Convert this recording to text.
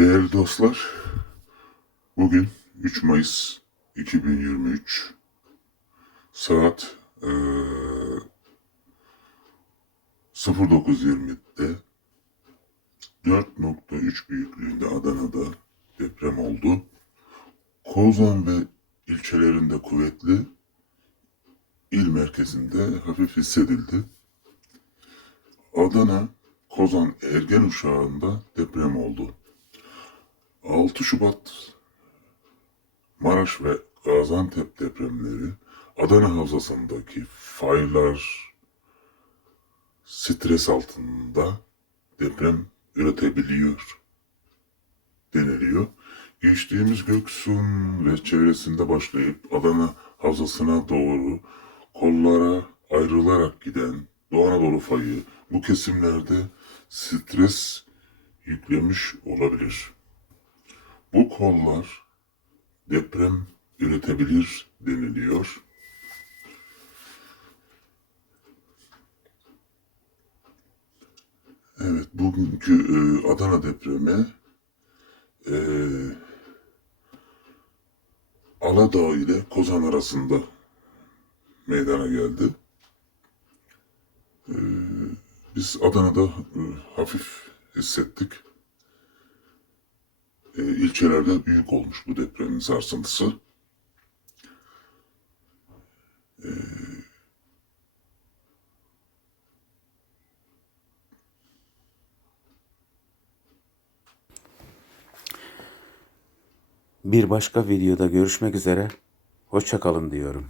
Değerli dostlar, bugün 3 Mayıs 2023 saat eee 09.20'de 4.3 büyüklüğünde Adana'da deprem oldu. Kozan ve ilçelerinde kuvvetli, il merkezinde hafif hissedildi. Adana, Kozan, Ergen uşağında deprem oldu. 6 Şubat Maraş ve Gaziantep depremleri Adana Havzası'ndaki faylar stres altında deprem üretebiliyor deniliyor. Geçtiğimiz Göksun ve çevresinde başlayıp Adana Havzası'na doğru kollara ayrılarak giden Doğu Anadolu fayı bu kesimlerde stres yüklemiş olabilir. Bu kollar deprem üretebilir deniliyor. Evet, bugünkü e, Adana depremi e, Aladağ ile Kozan arasında meydana geldi. E, biz Adana'da e, hafif hissettik. E, ilçelerde büyük olmuş bu depremin sarsıntısı. E, Bir başka videoda görüşmek üzere. Hoşça kalın diyorum.